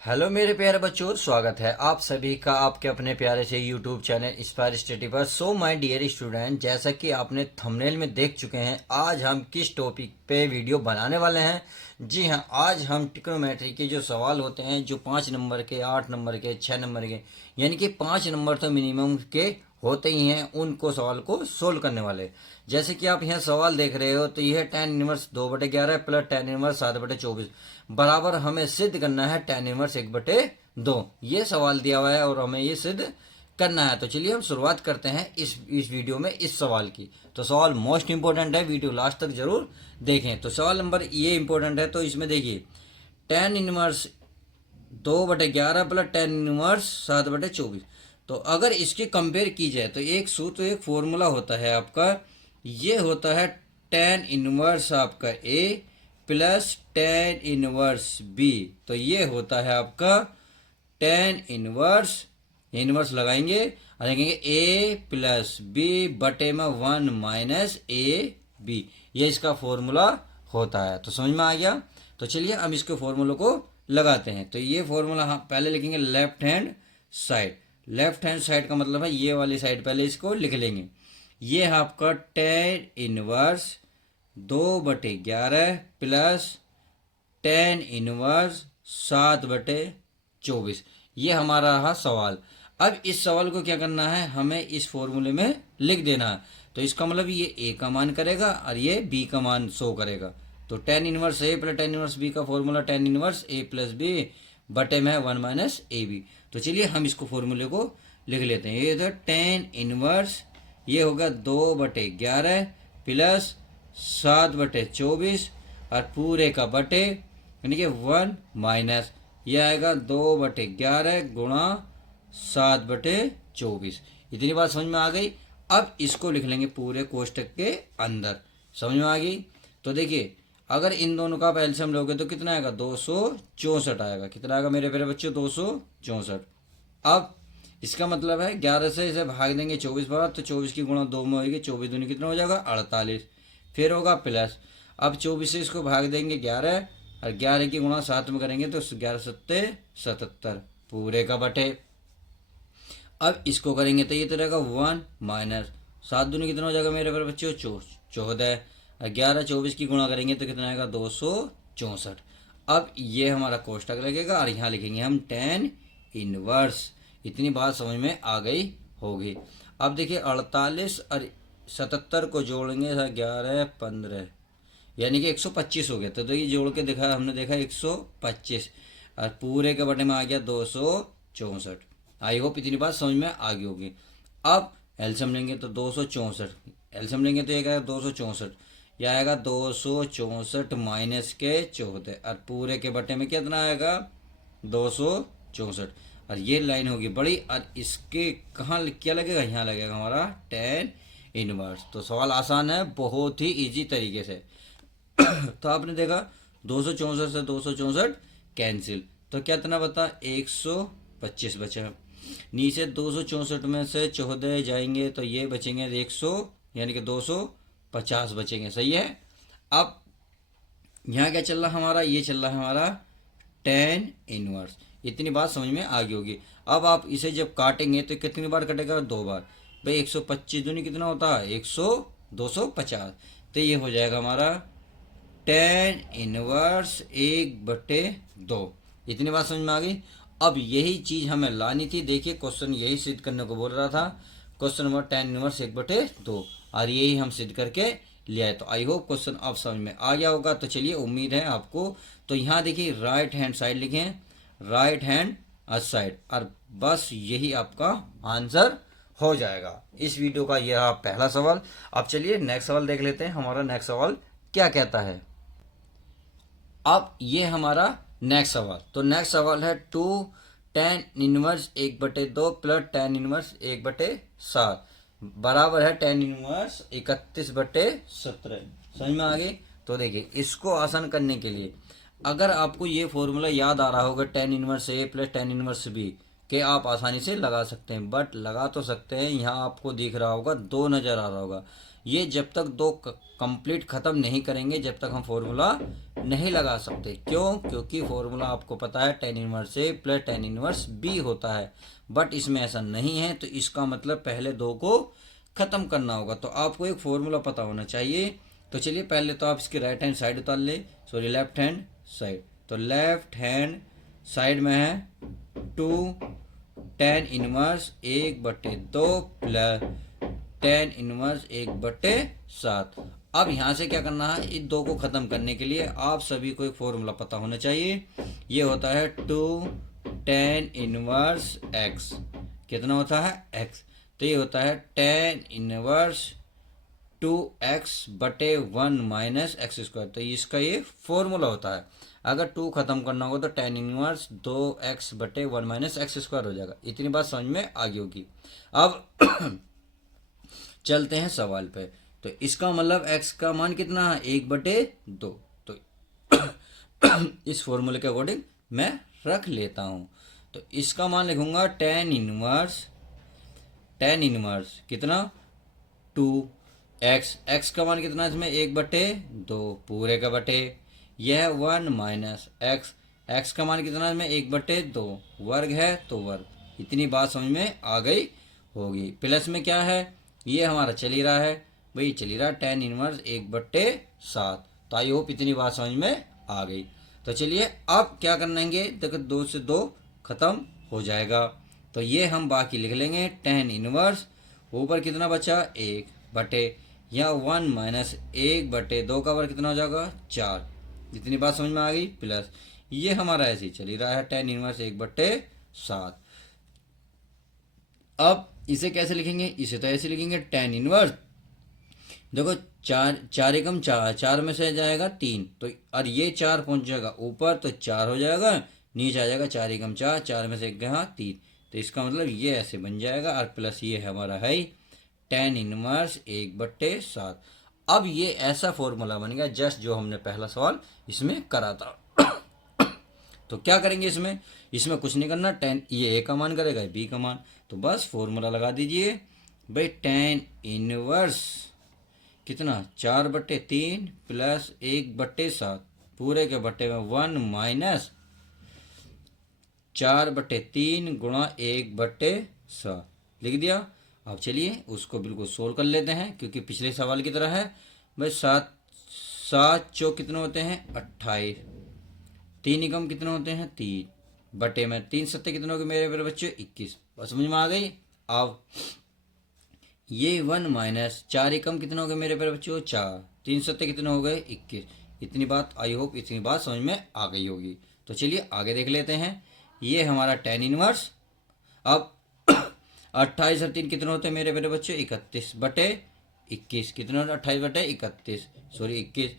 Hello मेरे प्यारे बच्चों, स्वागत है आप सभी का आपके अपने प्यारे से यूट्यूब चैनल इंस्पायर स्टडी पर। सो माय डियर स्टूडेंट, जैसा कि आपने थंबनेल में देख चुके हैं, आज हम किस टॉपिक पे वीडियो बनाने वाले हैं। जी हाँ, आज हम ट्रिग्नोमेट्री के जो सवाल होते हैं, जो 5 नंबर के, 8 नंबर के, 6 नंबर के, यानी कि 5 नंबर तो मिनिमम के होते ही हैं, उनको सवाल को सोल्व करने वाले। जैसे कि आप यहाँ सवाल देख रहे हो, तो यह tan inverse 2/11 plus tan inverse 7/24 बराबर हमें सिद्ध करना है tan इनवर्स 1/2। ये सवाल दिया हुआ है और हमें ये सिद्ध करना है। तो चलिए हम शुरुआत करते हैं इस वीडियो में इस सवाल की। तो सवाल मोस्ट इंपॉर्टेंट है, वीडियो लास्ट तक जरूर देखें। तो सवाल नंबर ये इंपॉर्टेंट है, तो इसमें देखिए tan inverse 2/11 plus tan inverse 7/24। तो अगर इसकी कंपेयर की जाए तो एक सूत्र, एक फॉर्मूला होता है आपका, ये होता है tan इनवर्स आपका ए प्लस tan इनवर्स बी। तो ये होता है आपका tan इनवर्स, इनवर्स लगाएंगे और लिखेंगे ए प्लस बी बटे में 1 माइनस ए बी। ये इसका फॉर्मूला होता है। तो समझ में आ गया। तो चलिए हम इसके फॉर्मूले को लगाते हैं। तो ये फॉर्मूला हम पहले लिखेंगे left hand side. Left hand side का मतलब है ये वाली साइड, पहले इसको लिख लेंगे। ये है आपका tan inverse 2/11 plus tan inverse 7/24। ये हमारा रहा सवाल। अब इस सवाल को क्या करना है, हमें इस फॉर्मूले में लिख देना है। तो इसका मतलब ये ए का मान करेगा और ये बी का मान शो करेगा। तो tan इनवर्स ए प्लस tan इनवर्स बी का फॉर्मूला tan इनवर्स ए प्लस बी बटे में 1 माइनस ए बी। तो चलिए हम इसको फॉर्मूले को लिख लेते हैं। ये तो tan इनवर्स, ये होगा 2/11 प्लस 7/24 और पूरे का बटे यानी कि 1 माइनस, यह आएगा 2/11 गुणा 7/24। इतनी बात समझ में आ गई। अब इसको लिख लेंगे पूरे कोष्टक के अंदर। समझ में आ गई। तो देखिए अगर इन दोनों का आप एलसीएम लोगे तो कितना आएगा, 264 आएगा। कितना आएगा मेरे प्यारे बच्चों, 264। अब इसका मतलब है 11 से इसे भाग देंगे 24 बार, तो 24 की गुणा 2 में होगी, 24 दूनी कितना हो जाएगा 48। फिर होगा प्लस, अब 24 से इसको भाग देंगे 11 और 11 की गुणा 7 में करेंगे तो 11 सत्ते 77 पूरे का बटे। अब इसको करेंगे तो ये तो रहेगा 1 माइनस 7 दूनी कितना हो जाएगा मेरे प्यारे बच्चों 14। 11 24 की गुणा करेंगे तो कितना आएगा 264। अब ये हमारा कोष्टक लगेगा और यहाँ लिखेंगे हम tan इनवर्स। इतनी बात समझ में आ गई होगी। अब देखिए 48 और 77 को जोड़ेंगे, 11 15 यानी कि 125 हो गया। तो ये जोड़ के देखा, हमने देखा 125 और पूरे के बटे में आ गया 264। आई होप इतनी बात समझ में आ गई होगी। अब एलसीएम लेंगे तो 264, एलसीएम लेंगे तो ये आएगा 264, यह आएगा 264 माइनस के 14 और पूरे के बटे में कितना आएगा 264। और ये लाइन होगी बड़ी और इसके कहाँ क्या लगेगा, यहाँ लगेगा हमारा tan इनवर्स। तो सवाल आसान है, बहुत ही इजी तरीके से। तो आपने देखा 264 से 264 कैंसिल, तो कितना बता 125 बचा। नीचे 264 में से 14 जाएंगे तो ये बचेंगे 100 यानी कि 250 बचेंगे। सही है। अब यहाँ क्या चल रहा हमारा, ये चल रहा है हमारा tan इनवर्स। इतनी बात समझ में आ गई होगी। अब आप इसे जब काटेंगे तो कितनी बार कटेगा, 2 बार। भाई 125 दूनी कितना होता है 250। तो ये हो जाएगा हमारा tan इनवर्स 1/2। इतनी बात समझ में आ गई। अब यही चीज हमें लानी थी। देखिए क्वेश्चन यही सिद्ध करने को बोल रहा था, क्वेश्चन नंबर tan इनवर्स 1/2 और यही हम सिद्ध करके लिया है। तो आई होप क्वेश्चन अब समझ में आ गया होगा। तो चलिए उम्मीद है आपको। तो यहाँ देखिए राइट हैंड साइड लिखें, राइट हैंड साइड, और बस यही आपका आंसर हो जाएगा। इस वीडियो का यह पहला सवाल। अब चलिए नेक्स्ट सवाल देख लेते हैं। हमारा नेक्स्ट सवाल क्या कहता है। अब ये हमारा नेक्स्ट सवाल। तो नेक्स्ट सवाल है 2 tan inverse 1/2 plus tan inverse 1/7 बराबर है tan इनवर्स 31/17। समझ में आ गई। तो देखिए इसको आसान करने के लिए अगर आपको ये फॉर्मूला याद आ रहा होगा tan इनवर्स ए प्लस tan इनवर्स बी के, आप आसानी से लगा सकते हैं। बट लगा तो सकते हैं, यहाँ आपको दिख रहा होगा 2 नज़र आ रहा होगा। ये जब तक दो कंप्लीट ख़त्म नहीं करेंगे जब तक हम फॉर्मूला नहीं लगा सकते। क्यों? क्योंकि फॉर्मूला आपको पता है tan इनवर्स ए प्लस tan इनवर्स बी होता है, बट इसमें ऐसा नहीं है। तो इसका मतलब पहले दो को ख़त्म करना होगा। तो आपको एक फॉर्मूला पता होना चाहिए। तो चलिए पहले तो आप इसकी राइट हैंड साइड उतार ले, सॉरी लेफ्ट हैंड साइड। तो लेफ्ट हैंड साइड में है 2 tan inverse 1/2 plus tan inverse 1/7। अब यहाँ से क्या करना है, इन दो को ख़त्म करने के लिए आप सभी को एक फॉर्मूला पता होना चाहिए। ये होता है 2 tan इनवर्स x। कितना होता है? x। तो ये होता है tan inverse 2x/1 minus x square. तो इसका ये फॉर्मूला होता है। अगर 2 खत्म करना होगा तो tan inverse 2x/1 minus x square हो जाएगा। इतनी बात समझ में आ गई होगी। अब चलते हैं सवाल पे। तो इसका मतलब x का मान कितना है? 1/2। तो इस फॉर्मूले के अकॉर्डिंग मैं रख लेता हूँ। तो इसका मान लिखूंगा tan इनवर्स कितना? 2x। x का मान कितना है इसमें? 1/2 पूरे का बटे, यह 1 माइनस x का मान कितना है इसमें? 1/2 वर्ग है तो वर्ग। इतनी बात समझ में आ गई होगी। प्लस में क्या है? ये हमारा चल ही रहा है भाई, चल ही रहा tan इनवर्स 1/7। तो आई होप इतनी बात समझ में आ गई। तो चलिए अब क्या करेंगे, देखो 2 से 2 खत्म हो जाएगा। तो ये हम बाकी लिख लेंगे tan इनवर्स, ऊपर कितना बचा? 1/, या 1 माइनस 1/2 का वर्ग कितना हो जाएगा? 4। जितनी बात समझ में आ गई। प्लस ये हमारा ऐसे ही चल ही रहा है tan इनवर्स 1/7। अब इसे कैसे लिखेंगे? इसे तो ऐसे लिखेंगे tan इनवर्स, देखो 4 एकम 4 में से जाएगा 3, तो और ये 4 पहुंच जाएगा ऊपर तो 4 हो जाएगा, नीचे आ जाएगा 4 एकम 4 में से एक गया 3। तो इसका मतलब ये ऐसे बन जाएगा। और प्लस ये हमारा है tan इनवर्स 1/7। अब ये ऐसा फॉर्मूला बन गया जस्ट जो हमने पहला सवाल इसमें करा था। तो क्या करेंगे इसमें कुछ नहीं करना। tan ये ए का मान करेगा, बी का मान, तो बस फॉर्मूला लगा दीजिए भाई। tan इनवर्स कितना? 4/3 प्लस 1/7 पूरे के बटे में 1 माइनस 4/3 गुणा 1/7 लिख दिया। अब चलिए उसको बिल्कुल सोल्व कर लेते हैं, क्योंकि पिछले सवाल की तरह है भाई। 7 चौक कितने होते हैं? 28। 3 एकम कितने होते हैं? 3 बटे में 3 सत्ते कितने हो गए मेरे मेरे बच्चे? 21। बस समझ में आ गई। अब ये 1 माइनस 4 एकम कितने हो गए मेरे प्यारे बच्चों? 4। 3 सत्ते कितने हो गए? 21। इतनी बात आई होप इतनी बात समझ में आ गई होगी। तो चलिए आगे देख लेते हैं। ये हमारा tan इनवर्स। अब 28 और 3 कितने होते हैं मेरे प्यारे बच्चों? 31/21। कितने होते? 28/31, सॉरी 21।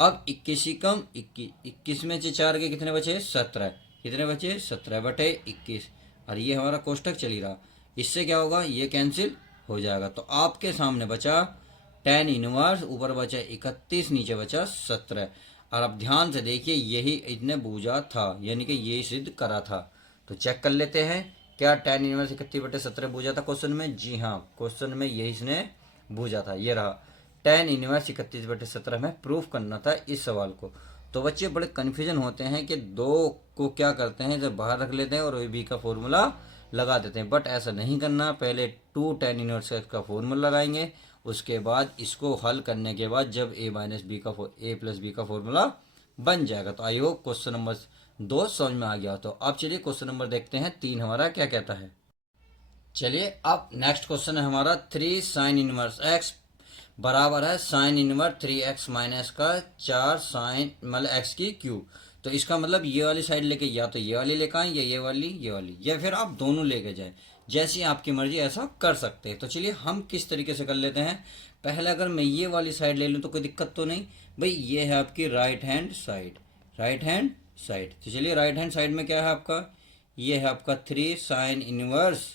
अब 21 एकम 21 में से 4 के कितने बचे? 17। कितने बचे? 17/21। और ये हमारा कोष्टक चल ही रहा, इससे क्या होगा? ये कैंसिल हो जाएगा। तो आपके सामने बचा tan इनवर्स, ऊपर बचा 31, नीचे बचा 17। और अब ध्यान से देखिए, यही इसने बूझा था, यानी कि यही सिद्ध करा था। तो चेक कर लेते हैं, क्या tan इनवर्स 31/17 बूझा था क्वेश्चन में? जी हाँ, क्वेश्चन में यही इसने बूझा था। ये रहा tan इनवर्स 31/17 में प्रूफ करना था इस सवाल को। तो बच्चे बड़े कन्फ्यूजन होते हैं कि 2 को क्या करते हैं, जब बाहर रख लेते हैं और बी का फॉर्मूला लगा देते हैं, बट ऐसा नहीं करना। पहले 2 tan इनवर्स का फॉर्मूला लगाएंगे, उसके बाद इसको हल करने के बाद जब a प्लस बी का फॉर्मूला बन जाएगा। तो आई होप क्वेश्चन नंबर 2 समझ में आ गया। तो अब चलिए क्वेश्चन नंबर देखते हैं 3 हमारा क्या कहता है। चलिए अब नेक्स्ट क्वेश्चन है हमारा 3 sin इनवर्स x बराबर है sin इनवर्स 3x माइनस का 4 sin मतलब x की क्यूब। तो इसका मतलब ये वाली साइड लेके या तो ये वाली लेकर आए, या ये वाली, या फिर आप दोनों लेके जाए, जैसी आपकी मर्जी ऐसा कर सकते हैं। तो चलिए हम किस तरीके से कर लेते हैं। पहले अगर मैं ये वाली साइड ले लूँ तो कोई दिक्कत तो नहीं भाई। ये है आपकी राइट हैंड साइड। तो चलिए राइट हैंड साइड में क्या है आपका? ये है आपका 3 sin inverse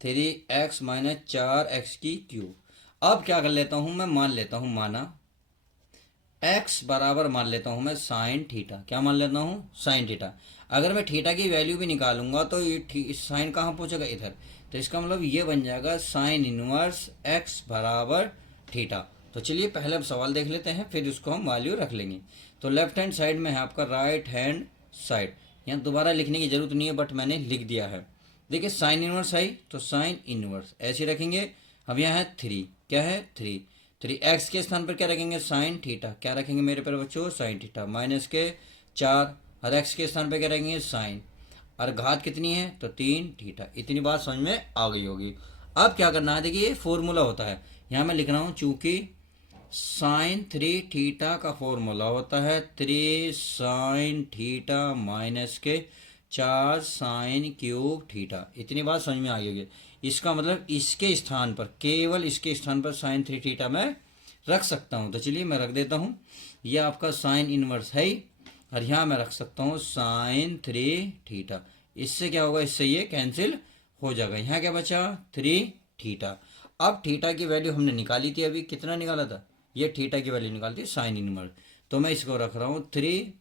3x minus 4x की क्यूब। अब क्या कर लेता हूँ मैं, मान लेता हूँ माना x बराबर मान लेता हूँ मैं साइन थीटा। क्या मान लेता हूँ? Sine theta. अगर मैं थीटा की वैल्यू भी निकालूंगा तो ये साइन कहाँ पहुँचेगा? इधर। तो इसका मतलब ये बन जाएगा साइन इनवर्स x बराबर थीटा। तो चलिए पहले अब सवाल देख लेते हैं, फिर उसको हम वैल्यू रख लेंगे। तो लेफ्ट हैंड साइड में है आपका राइट हैंड साइड, यहाँ दोबारा लिखने की जरूरत नहीं है, बट मैंने लिख दिया है। देखिए साइन इनवर्स आई तो साइन इनवर्स ऐसे रखेंगे। अब यहाँ है 3, क्या है 3, 3x के स्थान पर क्या रखेंगे साइन थीटा, क्या रखेंगे मेरे प्यारे बच्चों साइन थीटा, माइनस के 4 और x के स्थान पर क्या रखेंगे साइन, और घात कितनी है तो 3 थीटा। इतनी बात समझ में आ गई होगी। अब क्या करना है, देखिए ये फॉर्मूला होता है, यहाँ मैं लिख रहा हूँ चूंकि साइन 3 थीटा का फॉर्मूला होता है 3 साइन थीटा माइनस के 4 साइन क्यूब थीटा। इतनी बात समझ में आ गई होगी। इसका मतलब इसके स्थान पर, केवल इसके स्थान पर साइन 3 थीटा मैं रख सकता हूँ। तो चलिए मैं रख देता हूँ, यह आपका साइन इनवर्स है, और यहाँ मैं रख सकता हूँ साइन 3 थीटा। इससे क्या होगा, इससे ये कैंसिल हो जाएगा। यहाँ क्या बचा 3 थीटा। अब थीटा की वैल्यू हमने निकाली थी, अभी कितना निकाला था, ये थीटा की वैल्यू निकालती है साइन इनवर्स। तो मैं इसको रख रहा हूँ 3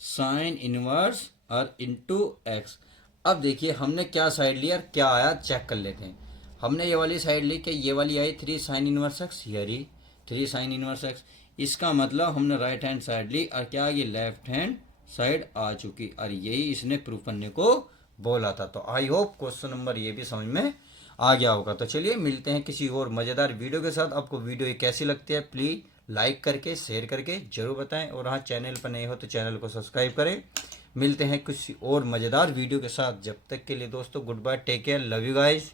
साइन इनवर्स और इंटू एक्स। अब देखिए हमने क्या साइड लिया और क्या आया चेक कर लेते हैं। हमने ये वाली साइड ली, कि ये वाली आई 3 साइन इनवर्स एक्स, ये रही 3 साइन इनवर्स एक्स। इसका मतलब हमने राइट हैंड साइड ली और क्या आ गई लेफ्ट हैंड साइड आ चुकी, और यही इसने प्रूफ करने को बोला था। तो आई होप क्वेश्चन नंबर ये भी समझ में आ गया होगा। तो चलिए मिलते हैं किसी और मज़ेदार वीडियो के साथ। आपको वीडियो ये कैसी लगती है प्लीज़ लाइक करके शेयर करके जरूर बताएं, और हाँ चैनल पर नए हो तो चैनल को सब्सक्राइब करें। मिलते हैं किसी और मज़ेदार वीडियो के साथ, जब तक के लिए दोस्तों good bye, take care, love you guys.